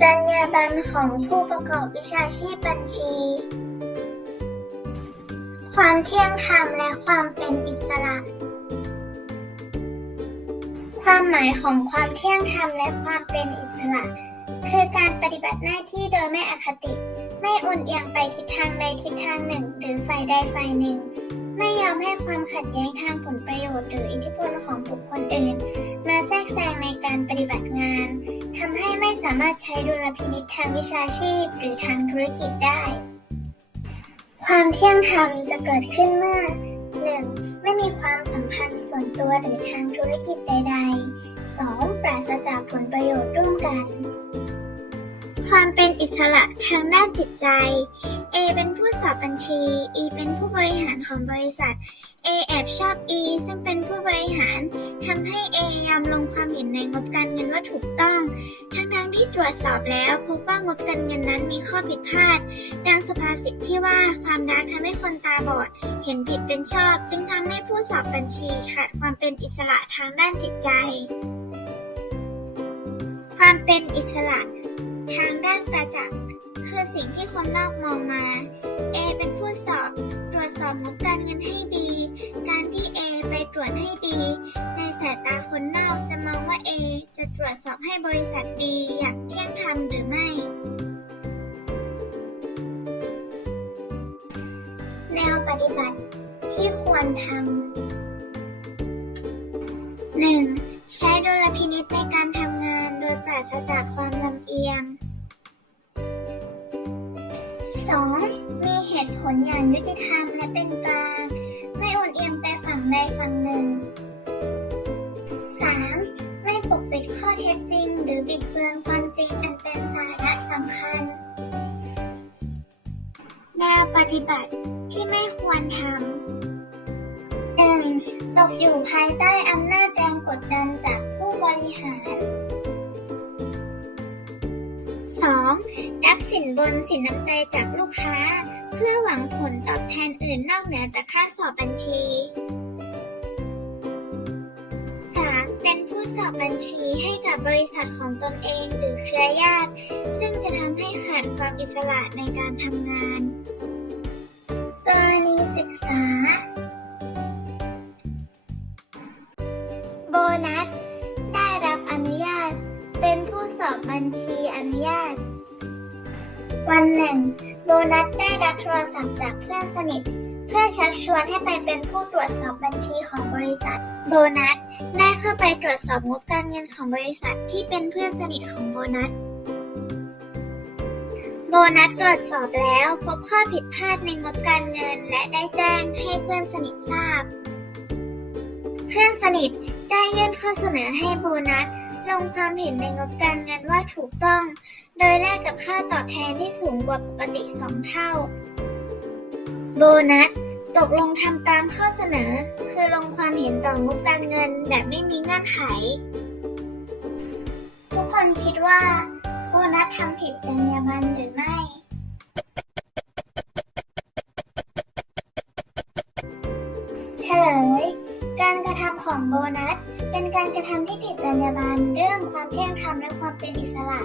จรรยาบรรณของผู้ประกอบวิชาชีพบัญชี ความเที่ยงธรรมและความเป็นอิสระ ความหมายของความเที่ยงธรรมและความเป็นอิสระ คือการปฏิบัติหน้าที่โดยไม่อคติ ไม่อุ่นเอียงไปทิศทางใดทิศทางหนึ่ง หรือฝ่ายใดฝ่ายหนึ่ง ไม่ยอมให้ความขัดแย้งทางผลประโยชน์ หรืออิทธิพลของบุคคลอื่น มาแทรกแซงในการปฏิบัติงานทำให้ไม่สามารถใช้ดุลพินิษทางวิชาชีพ หรือทางธุรกิจได้ ความเที่ยงธรรมจะเกิดขึ้นเมื่อ 1. ไม่มีความสัมพันธ์ส่วนตัวหรือทางธุรกิจใด ๆ 2. ปราศจากผลประโยชน์ร่วมกัน ความเป็นอิสระทางด้านจิตใจ A เป็นผู้สอบบัญชี E เป็นผู้บริหารของบริษัท A แอบชอบ E ซึ่งเป็นผู้บริหารทำให้ A ยอมลงความเห็นในงบการเงินว่าถูกต้อง ทั้งๆที่ตรวจสอบแล้วพบว่างบการเงินนั้นมีข้อผิดพลาด ดังสุภาษิตที่ว่าความรักทำให้คนตาบอด เห็นผิดเป็นชอบ จึงทำให้ผู้สอบบัญชีขาดความเป็นอิสระทางด้านจิตใจ ความเป็นอิสระ ทางด้านประจักษ์ คือสิ่งที่คนนอกมองมา A เป็นผู้สอบ ตรวจสอบงบการเงินให้ B การที่ A ไปตรวจให้ B ในสายตาคนนอกจะมองว่า A จะตรวจสอบให้บริษัท B อย่างเที่ยงธรรมหรือไม่ แนวปฏิบัติที่ควรทำ 1. ใช้ดุลพินิษในการทำงานโดยปราศจากความลำเอียง 2. มีเหตุผลอย่างยุติธรรมและเป็นกลาง ไม่โอนเอียงไปฝั่งใดฝั่งหนึ่ง 3. ไม่ปกปิดข้อเท็จจริง หรือบิดเบือนความจริงอันเป็นสาระสำคัญ แนวปฏิบัติที่ไม่ควรทำ ตกอยู่ภายใต้อำนาจแรงกดดันจากผู้บริหาร 2. รับสินบนสินน้ำใจจากลูกค้า เพื่อหวังผลตอบแทนอื่นนอกเหนือจากค่าสอบบัญชี 3. เป็นผู้สอบบัญชีให้กับบริษัทของตนเองหรือเครือญาติ ซึ่งจะทำให้ขาดความอิสระในการทำงานกรณีศึกษา ชีอนุญาต วันหนึ่ง โบนัสได้รับโทรศัพท์จากเพื่อนสนิท เพื่อชักชวนให้ไปเป็นผู้ตรวจสอบบัญชีของบริษัท โบนัสได้เข้าไปตรวจสอบงบการเงินของบริษัทที่เป็นเพื่อนสนิทของโบนัส โบนัสตรวจสอบแล้วพบข้อผิดพลาดในงบการเงินและได้แจ้งให้เพื่อนสนิททราบ เพื่อนสนิทได้ยื่นข้อเสนอให้โบนัส ลงความเห็นในงบการเงินว่าถูกต้อง โดยแลกกับค่าตอบแทนที่สูงกว่าปกติสองเท่า โบนัส ตกลงทำตามข้อเสนอ คือลงความเห็นต่องบการเงินแบบไม่มีเงื่อนไข ทุกคนคิดว่า โบนัสทำผิดจรรยาบรรณหรือไม่เฉลย การกระทำของโบนัส เป็นการกระทำที่ผิดจรรยาบรรณเรื่องความเที่ยงธรรมและความเป็นอิสระ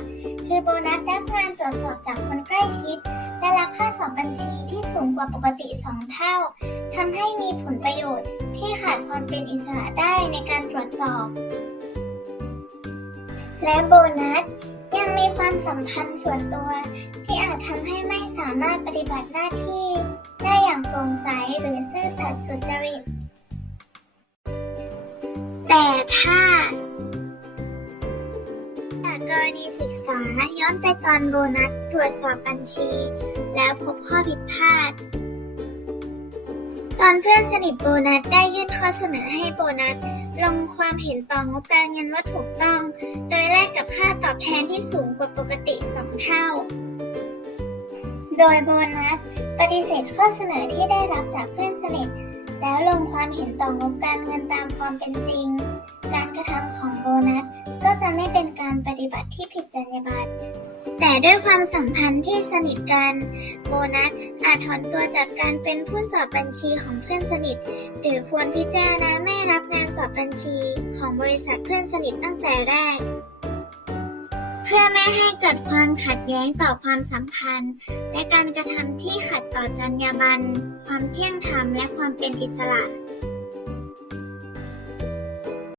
คือโบนัสรับงานตรวจสอบจากคนใกล้ชิด และรับค่าสอบบัญชีที่สูงกว่าปกติ 2 เท่าทำให้มีผลประโยชน์ที่ขาดความเป็นอิสระได้ในการตรวจสอบ และโบนัสยังมีความสัมพันธ์ส่วนตัว ที่อาจทำให้ไม่สามารถปฏิบัติหน้าที่ ได้อย่างโปร่งใสหรือซื่อสัตย์สุจริต แต่ถ้า จากกรณีศึกษาย้อนไปตอนโบนัสตรวจสอบบัญชี แล้วพบข้อผิดพลาด ตอนเพื่อนสนิทโบนัสได้ยื่นข้อเสนอให้โบนัส ลงความเห็นต่องบการเงินว่าถูกต้อง โดยแลกกับค่าตอบแทนที่สูงกว่าปกติ2เท่า โดยโบนัส ปฏิเสธข้อเสนอที่ได้รับจากเพื่อนสนิท แล้วลงความเห็นต่องบการเงินตามความเป็นจริง การกระทำของโบนัสก็จะไม่เป็นการปฏิบัติที่ผิดจรรยาบรรณแต่ด้วยความสัมพันธ์ที่สนิทกัน โบนัสอาจถอนตัวจากการเป็นผู้สอบบัญชีของเพื่อนสนิท หรือควรพิจารณาไม่รับงานสอบบัญชีของบริษัทเพื่อนสนิทตั้งแต่แรก เพื่อไม่ให้เกิดความขัดแย้งต่อความสัมพันธ์ และการกระทำที่ขัดต่อจรรยาบรรณ ความเที่ยงธรรม และความเป็นอิสระ